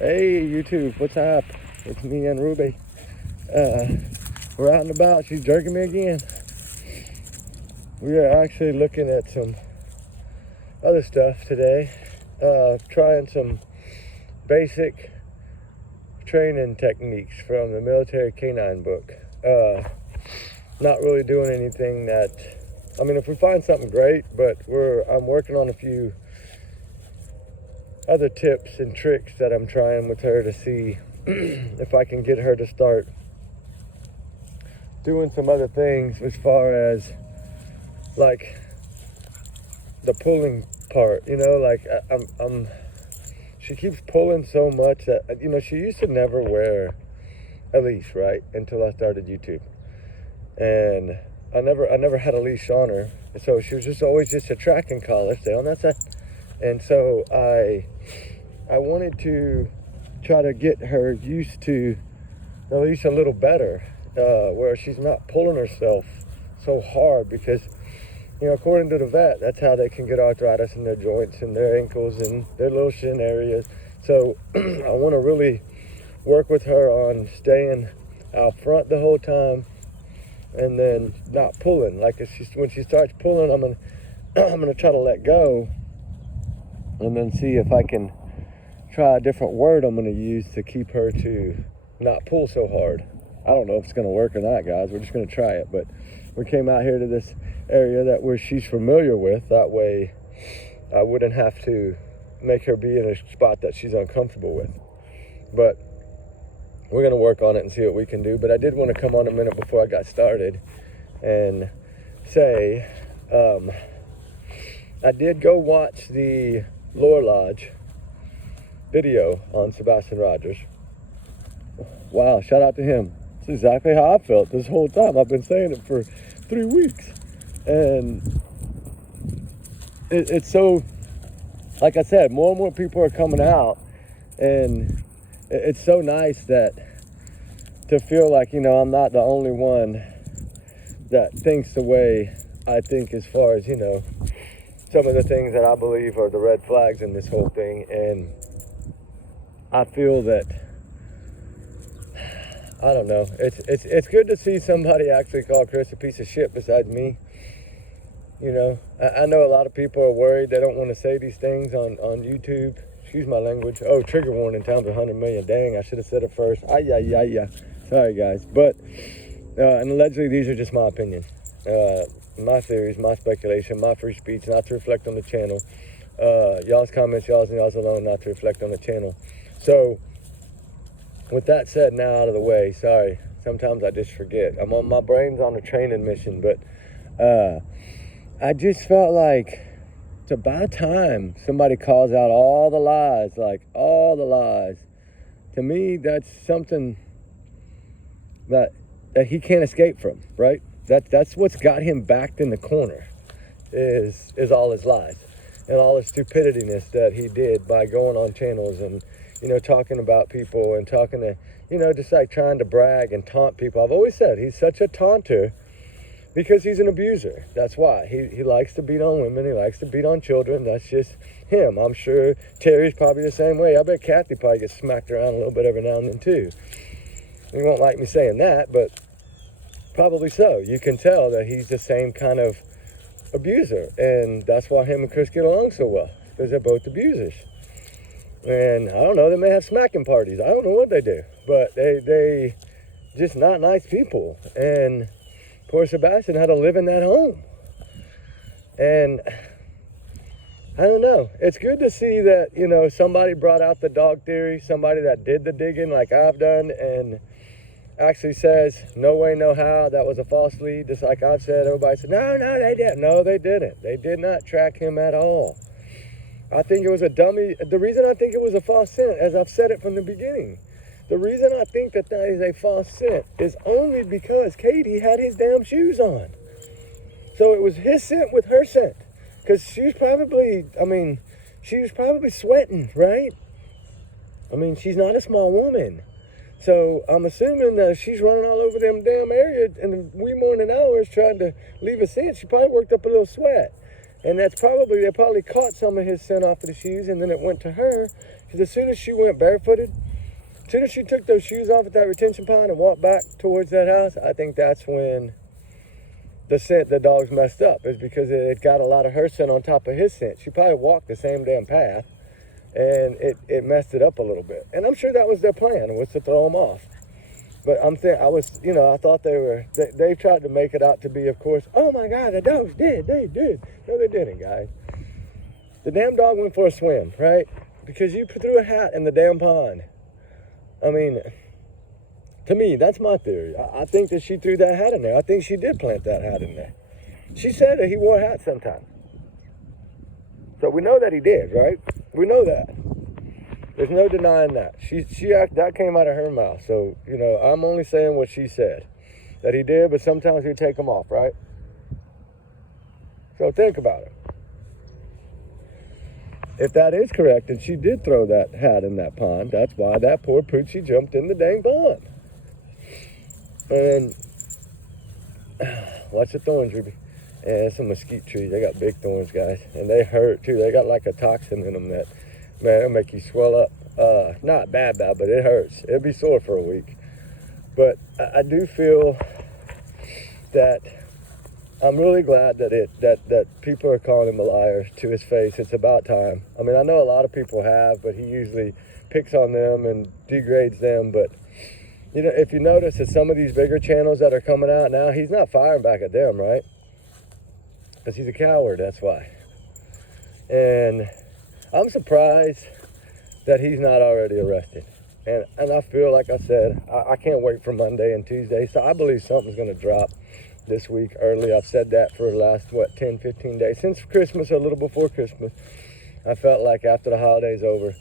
Hey YouTube, what's up? It's me and Ruby. We're out and about. She's jerking me again. We are actually looking at some other stuff today. Trying some basic training techniques from the military canine book. Not really doing anything that, I mean, if we find something great, but I'm working on a few other tips and tricks that I'm trying with her to see if I can get her to start doing some other things as far as like the pulling part, you know, like she keeps pulling so much that, you know, she used to never wear a leash, right, until I started YouTube. And I never had a leash on her, so she was just always just a tracking collar, stay on that side. And so I wanted to try to get her used to the leash a little better, where she's not pulling herself so hard, because, you know, according to the vet, that's how they can get arthritis in their joints and their ankles and their little shin areas. So I want to really work with her on staying out front the whole time and then not pulling. Like when she starts pulling, I'm gonna try to let go and then see if I can try a different word I'm gonna use to keep her to not pull so hard. I don't know if it's gonna work or not, guys. We're just gonna try it. But we came out here to this area where she's familiar with. That way I wouldn't have to make her be in a spot that she's uncomfortable with. But we're gonna work on it and see what we can do. But I did want to come on a minute before I got started and say, I did go watch the Lore Lodge video on Sebastin Rogers. Wow, shout out to him. That's exactly how I felt this whole time. I've been saying it for 3 weeks. And it's so, like I said, more and more people are coming out, and it's so nice that to feel like, you know, I'm not the only one that thinks the way I think as far as, you know, some of the things that I believe are the red flags in this whole thing. And I feel that, I don't know, it's good to see somebody actually call Chris a piece of shit besides me. You know, I know a lot of people are worried. They don't want to say these things on YouTube. Excuse my language. Oh, trigger warning times 100 million. Dang, I should have said it first. Yeah. Sorry, guys. But, and allegedly, these are just my opinion. My theories, my speculation, my free speech, not to reflect on the channel. Y'all's comments, y'all's alone, not to reflect on the channel. So, with that said, now out of the way, sorry, sometimes I just forget. My brain's on a training mission, but I just felt like it's about time somebody calls out all the lies, like all the lies. To me, that's something that he can't escape from, right? That's what's got him backed in the corner, is all his lies and all the stupidityness that he did by going on channels and, you know, talking about people and talking to, you know, just like trying to brag and taunt people. I've always said he's such a taunter because he's an abuser. That's why. He likes to beat on women. He likes to beat on children. That's just him. I'm sure Terry's probably the same way. I bet Kathy probably gets smacked around a little bit every now and then too. You won't like me saying that, but probably so. You can tell that he's the same kind of abuser. And that's why him and Chris get along so well, because they're both abusers. And I don't know, they may have smacking parties. I don't know what they do, but they just not nice people. And poor Sebastin had to live in that home. And I don't know. It's good to see that, you know, somebody brought out the dog theory, somebody that did the digging like I've done and actually says, no way, no how, that was a false lead. Just like I've said, everybody said, no, they didn't. No, they didn't. They did not track him at all. I think it was a dummy. The reason I think it was a false scent, as I've said it from the beginning, the reason I think that is a false scent is only because Katie had his damn shoes on. So it was his scent with her scent. Because she was probably sweating, right? I mean, she's not a small woman. So I'm assuming that she's running all over them damn area in the wee morning hours trying to leave a scent. She probably worked up a little sweat. And they probably caught some of his scent off of the shoes, and then it went to her. Because as soon as she went barefooted, as soon as she took those shoes off at that retention pond and walked back towards that house, I think that's when the dog's messed up, is because it got a lot of her scent on top of his scent. She probably walked the same damn path, and it messed it up a little bit. And I'm sure that was their plan, was to throw him off. But I thought they tried to make it out to be, of course, oh my God, the dogs did, they did. No, they didn't, guys. The damn dog went for a swim, right? Because you threw a hat in the damn pond. I mean, to me, that's my theory. I think that she threw that hat in there. I think she did plant that hat in there. She said that he wore a hat sometime. So we know that he did, right? We know that. There's no denying that. That came out of her mouth. So, I'm only saying what she said. That he did, but sometimes he'd take them off, right? So think about it. If that is correct, and she did throw that hat in that pond, that's why that poor poochie jumped in the dang pond. And watch the thorns, Ruby. And it's some mesquite trees. They got big thorns, guys. And they hurt, too. They got like a toxin in them that, man, it'll make you swell up. Not bad, but it hurts. It'll be sore for a week. But I do feel that I'm really glad that people are calling him a liar to his face. It's about time. I mean, I know a lot of people have, but he usually picks on them and degrades them. But, if you notice that some of these bigger channels that are coming out now, he's not firing back at them, right? Because he's a coward, that's why. And I'm surprised that he's not already arrested. And I feel, like I said, I can't wait for Monday and Tuesday. So I believe something's going to drop this week early. I've said that for the last, 10, 15 days. Since Christmas, or a little before Christmas, I felt like after the holiday's over,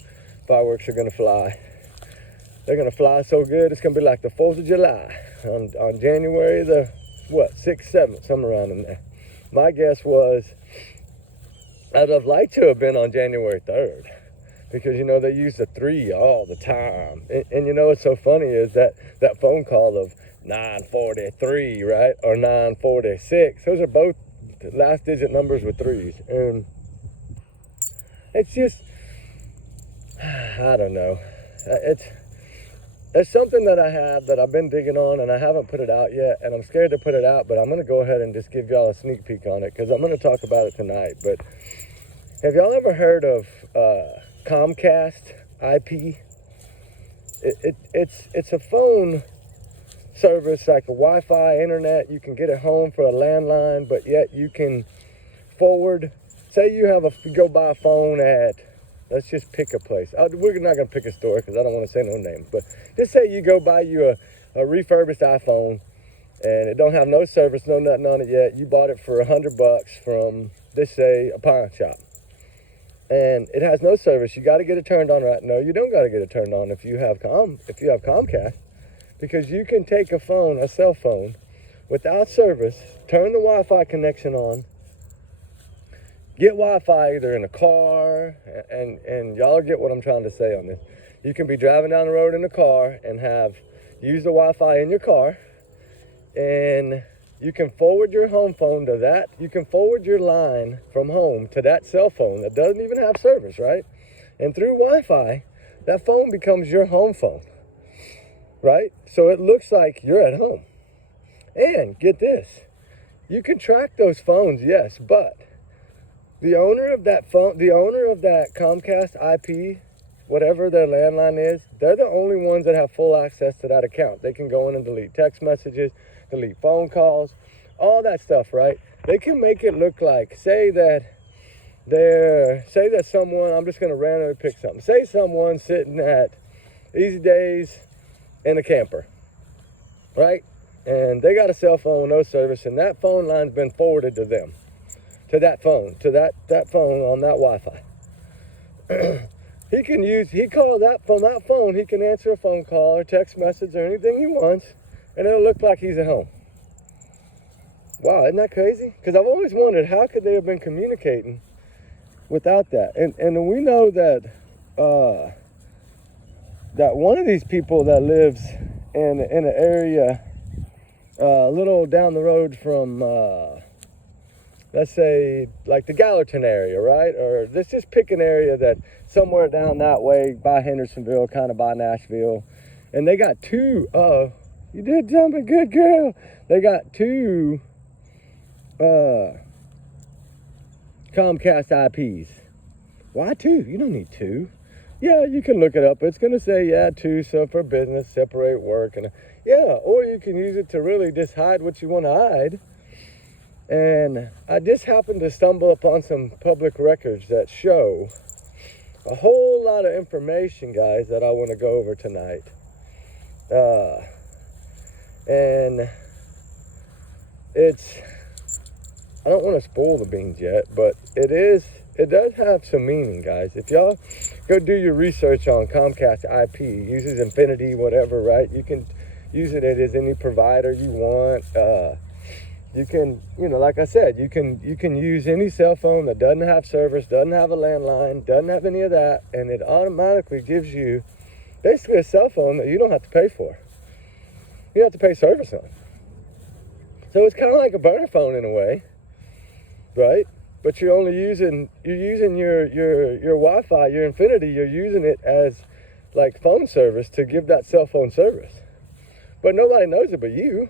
fireworks are going to fly. They're going to fly so good, it's going to be like the 4th of July on January the, 6th, 7th, somewhere around in there. My guess was I'd have liked to have been on January 3rd. Because, they use the 3 all the time. And what's so funny is that phone call of 943, right? Or 946. Those are both last digit numbers with 3s. And it's just, I don't know. There's something that I have that I've been digging on, and I haven't put it out yet. And I'm scared to put it out, but I'm going to go ahead and just give y'all a sneak peek on it, because I'm going to talk about it tonight. But have y'all ever heard of Comcast IP? It's a phone service, like a Wi-Fi internet. You can get it home for a landline, but yet you can forward. Say you go buy a phone at, let's just pick a place. We're not going to pick a store because I don't want to say no names, but just say you go buy you a refurbished iPhone, and it don't have no service, no nothing on it yet. You bought it for $100 from, let's say, a pawn shop. And it has no service. You got to get it turned on, right? No, you don't got to get it turned on if you have Comcast, because you can take a cell phone, without service, turn the Wi-Fi connection on, get Wi-Fi either in a car, and y'all get what I'm trying to say on this. You can be driving down the road in a car and use the Wi-Fi in your car, and you can forward your home phone to that. You can forward your line from home to that cell phone that doesn't even have service, right? And through Wi-Fi, that phone becomes your home phone, right? So it looks like you're at home. And get this, you can track those phones, yes, but the owner of that phone, the owner of that Comcast IP, whatever their landline is, they're the only ones that have full access to that account. They can go in and delete text messages, delete phone calls, all that stuff, right? They can make it look like, say that someone, I'm just going to randomly pick something. Say someone's sitting at Easy Days in a camper, right? And they got a cell phone with no service, and that phone line's been forwarded to them, to that phone, that phone on that Wi-Fi. He called that from that phone, he can answer a phone call or text message or anything he wants, and it'll look like he's at home. Wow, isn't that crazy? Because I've always wondered, how could they have been communicating without that? And we know that that one of these people that lives in an area a little down the road from let's say like the Gallatin area, right? Or let's just pick an area that somewhere down that way by Hendersonville, kind of by Nashville. And they got two, you did jumping, good girl. They got two Comcast IPs. Why two? You don't need two. Yeah, you can look it up. It's going to say, yeah, two, so for business, separate work. And yeah, or you can use it to really just hide what you want to hide. And I just happened to stumble upon some public records that show a whole lot of information, guys, that I want to go over tonight. And it's, I don't want to spoil the beans yet, but it does have some meaning, guys. If y'all go do your research on Comcast IP, uses Infinity, whatever, right? You can use it as any provider you want. You can, like I said, you can use any cell phone that doesn't have service, doesn't have a landline, doesn't have any of that, and it automatically gives you basically a cell phone that you don't have to pay for. You don't have to pay service on. So it's kind of like a burner phone in a way, right? But you're only using your Wi-Fi, your Infinity, you're using it as like phone service to give that cell phone service. But nobody knows it but you.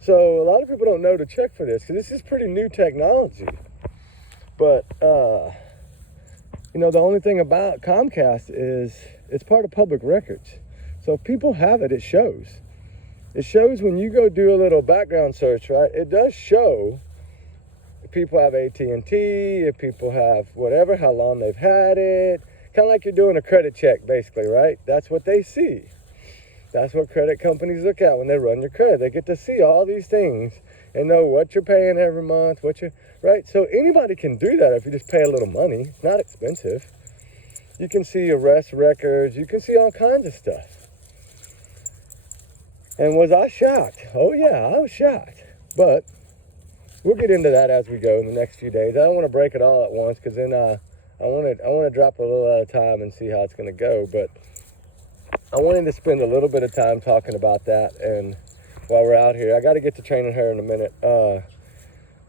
So a lot of people don't know to check for this because this is pretty new technology. But, the only thing about Comcast is it's part of public records. So if people have it, it shows. It shows when you go do a little background search, right? It does show if people have AT&T, if people have whatever, how long they've had it. Kind of like you're doing a credit check, basically, right? That's what they see. That's what credit companies look at when they run your credit. They get to see all these things and know what you're paying every month, right? So anybody can do that if you just pay a little money. It's not expensive. You can see arrest records. You can see all kinds of stuff. And was I shocked? Oh yeah, I was shocked. But we'll get into that as we go in the next few days. I don't want to break it all at once because then I want to drop a little at a time and see how it's going to go. But I wanted to spend a little bit of time talking about that. And while we're out here, I got to get to training her in a minute.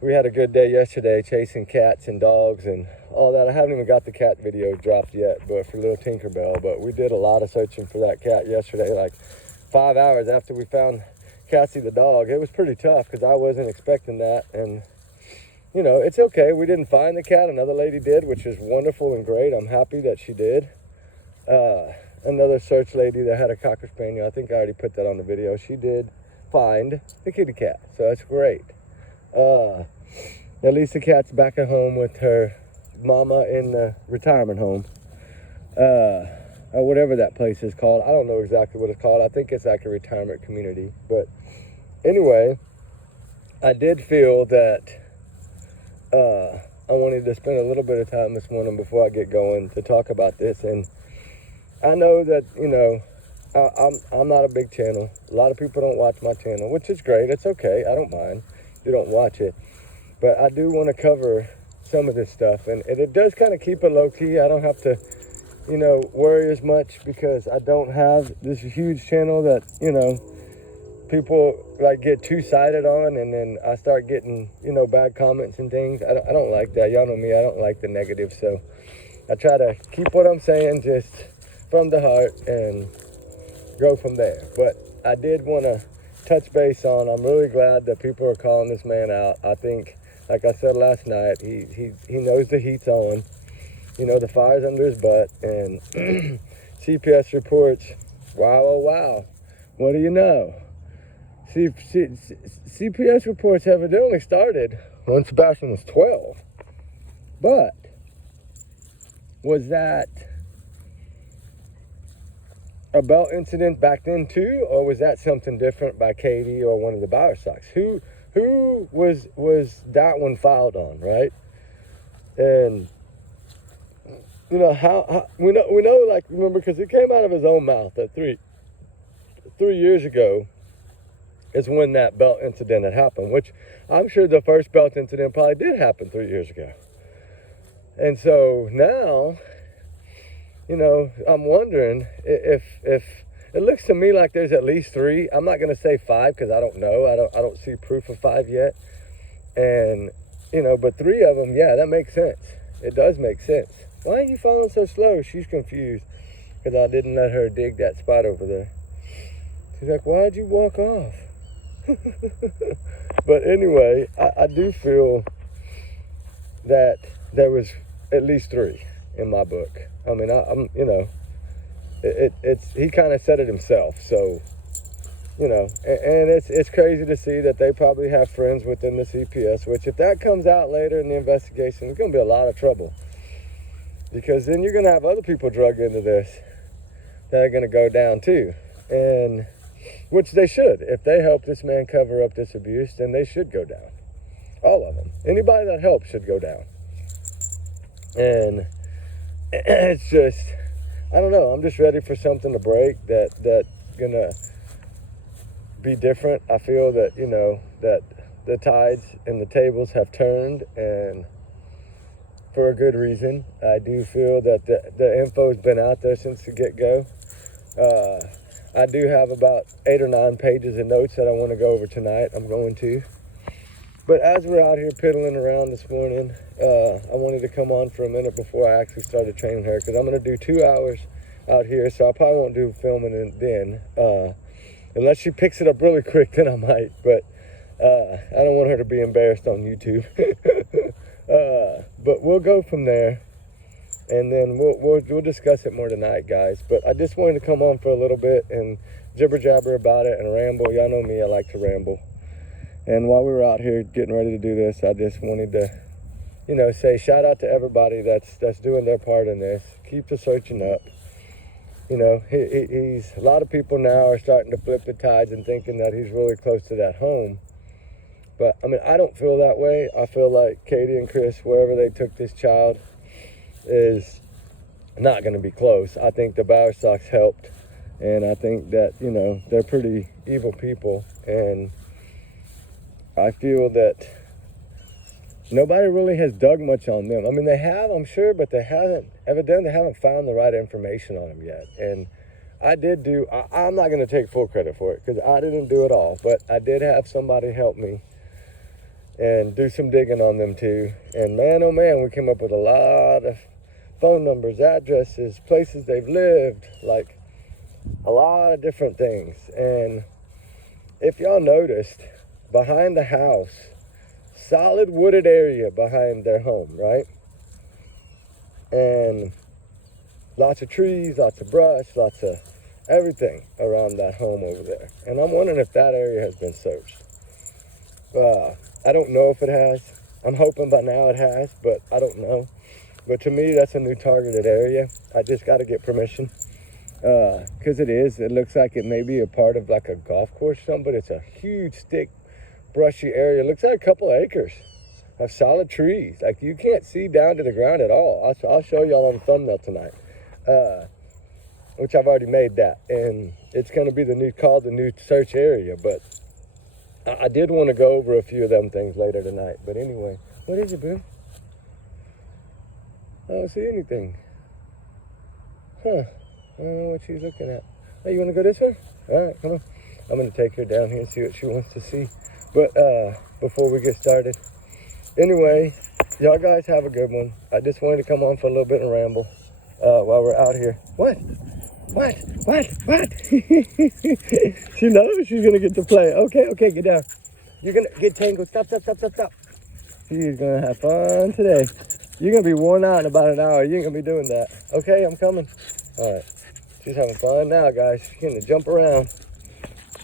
We had a good day yesterday chasing cats and dogs and all that. I haven't even got the cat video dropped yet, but for little Tinkerbell. But we did a lot of searching for that cat yesterday, like 5 hours after we found Cassie the dog. It was pretty tough because I wasn't expecting that. And, it's okay. We didn't find the cat. Another lady did, which is wonderful and great. I'm happy that she did. Another search lady that had a Cocker Spaniel, I think I already put that on the video. She did find the kitty cat, so that's great. At least the cat's back at home with her mama in the retirement home. Or whatever that place is called. I don't know exactly what it's called. I think it's like a retirement community. But anyway, I did feel that I wanted to spend a little bit of time this morning before I get going to talk about this. And I know that, I'm not a big channel. A lot of people don't watch my channel, which is great. It's okay. I don't mind if you don't watch it. But I do want to cover some of this stuff. And it does kind of keep it low-key. I don't have to worry as much because I don't have this huge channel that, people like get two-sided on, and then I start getting, bad comments and things. I don't like that. Y'all know me. I don't like the negative. So I try to keep what I'm saying just from the heart and go from there. But I did want to touch base on, I'm really glad that people are calling this man out. I think, like I said last night, he knows the heat's on. The fire's under his butt, and CPS reports, wow, oh, wow. What do you know? CPS reports evidently started when Sebastin was 12. But was that a belt incident back then too, or was that something different by Katie or one of the Bowerstocks? Who was that one filed on, right? And how we know like, remember, because it came out of his own mouth that three years ago is when that belt incident had happened, which I'm sure the first belt incident probably did happen 3 years ago. And so now, I'm wondering if it looks to me like there's at least 3. I'm not going to say 5 because I don't know. I don't see proof of 5 yet. And, you know, but 3 of them, yeah, that makes sense. It does make sense. Why are you falling so slow? She's confused because I didn't let her dig that spot over there. She's like, why'd you walk off? But anyway, I do feel that there was at least 3 in my book. I mean, I'm you know, it's he kind of said it himself. So, you know, and it's crazy to see that they probably have friends within the CPS, which if that comes out later in the investigation, it's going to be a lot of trouble. Because then you're going to have other people drug into this that are going to go down too. And which they should. If they help this man cover up this abuse, then they should go down. All of them. Anybody that helps should go down. And it's just, I don't know. I'm just ready for something to break that gonna be different. I feel that, you know, that the tides and the tables have turned, and for a good reason. I do feel that the info's been out there since the get-go. I do have about 8 or 9 pages of notes that I want to go over tonight. I'm going to. But as we're out here piddling around this morning, I wanted to come on for a minute before I actually started training her, because I'm going to do 2 hours out here, so I probably won't do filming then. Unless she picks it up really quick, then I might. But I don't want her to be embarrassed on YouTube. But we'll go from there. And then we'll discuss it more tonight, guys. But I just wanted to come on for a little bit and jibber-jabber about it and ramble. Y'all know me, I like to ramble. And while we were out here getting ready to do this, I just wanted to, you know, say shout out to everybody that's doing their part in this. Keep the searching up. You know, he's a lot of people now are starting to flip the tides and thinking that he's really close to that home. But, I mean, I don't feel that way. I feel like Katie and Chris, wherever they took this child, is not going to be close. I think the Bowerstocks helped, and I think that, you know, they're pretty evil people, and I feel that nobody really has dug much on them. I mean, they have, I'm sure, but they haven't found the right information on them yet. And I did do, I'm not going to take full credit for it because I didn't do it all, but I did have somebody help me and do some digging on them too. And man, oh man, we came up with a lot of phone numbers, addresses, places they've lived, like a lot of different things. And if y'all noticed, behind the house, solid wooded area behind their home, right? And lots of trees, lots of brush, lots of everything around that home over there. And I'm wondering if that area has been searched. I don't know if it has. I'm hoping by now it has, but I don't know. But to me, that's a new targeted area. I just got to get permission. Because it looks like it may be a part of like a golf course or something, but it's a huge, thick, brushy area. It looks like a couple of acres of solid trees. Like you can't see down to the ground at all. I'll show y'all on the thumbnail tonight, which I've already made that. And it's going to be the new search area. But I did want to go over a few of them things later tonight. But anyway, what is it, boo? I don't see anything. Huh. I don't know what she's looking at. Hey, you want to go this way? All right, come on. I'm going to take her down here and see what she wants to see. But before we get started, anyway, y'all guys have a good one. I just wanted to come on for a little bit and ramble while we're out here. What? She knows she's going to get to play. Okay, get down. You're going to get tangled. Stop. She's going to have fun today. You're going to be worn out in about an hour. You ain't going to be doing that. Okay, I'm coming. All right. She's having fun now, guys. She's going to jump around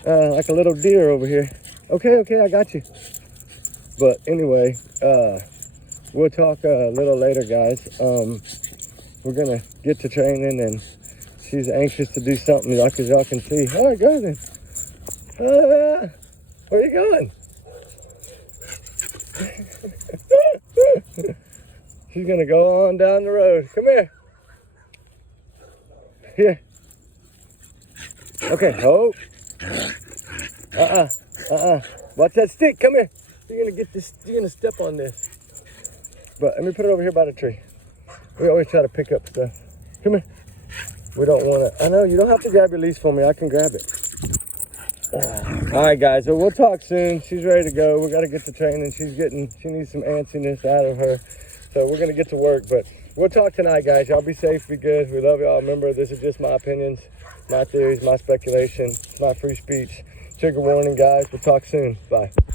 like a little deer over here. Okay, I got you. But anyway, we'll talk a little later, guys. We're going to get to training, and she's anxious to do something, like as y'all can see. All right, go then. Where are you going? She's going to go on down the road. Come here. Here. Okay, oh. Watch that stick, come here. You're gonna step on this. But let me put it over here by the tree. We always try to pick up stuff. Come here. We don't wanna, I know, you don't have to grab your leash for me, I can grab it. All right, guys. Well, we'll talk soon. She's ready to go. We got to get to training. She needs some antsiness out of her. So we're going to get to work. But we'll talk tonight, guys. Y'all be safe. Be good. We love y'all. Remember, this is just my opinions, my theories, my speculation, my free speech. Trigger warning, guys. We'll talk soon. Bye.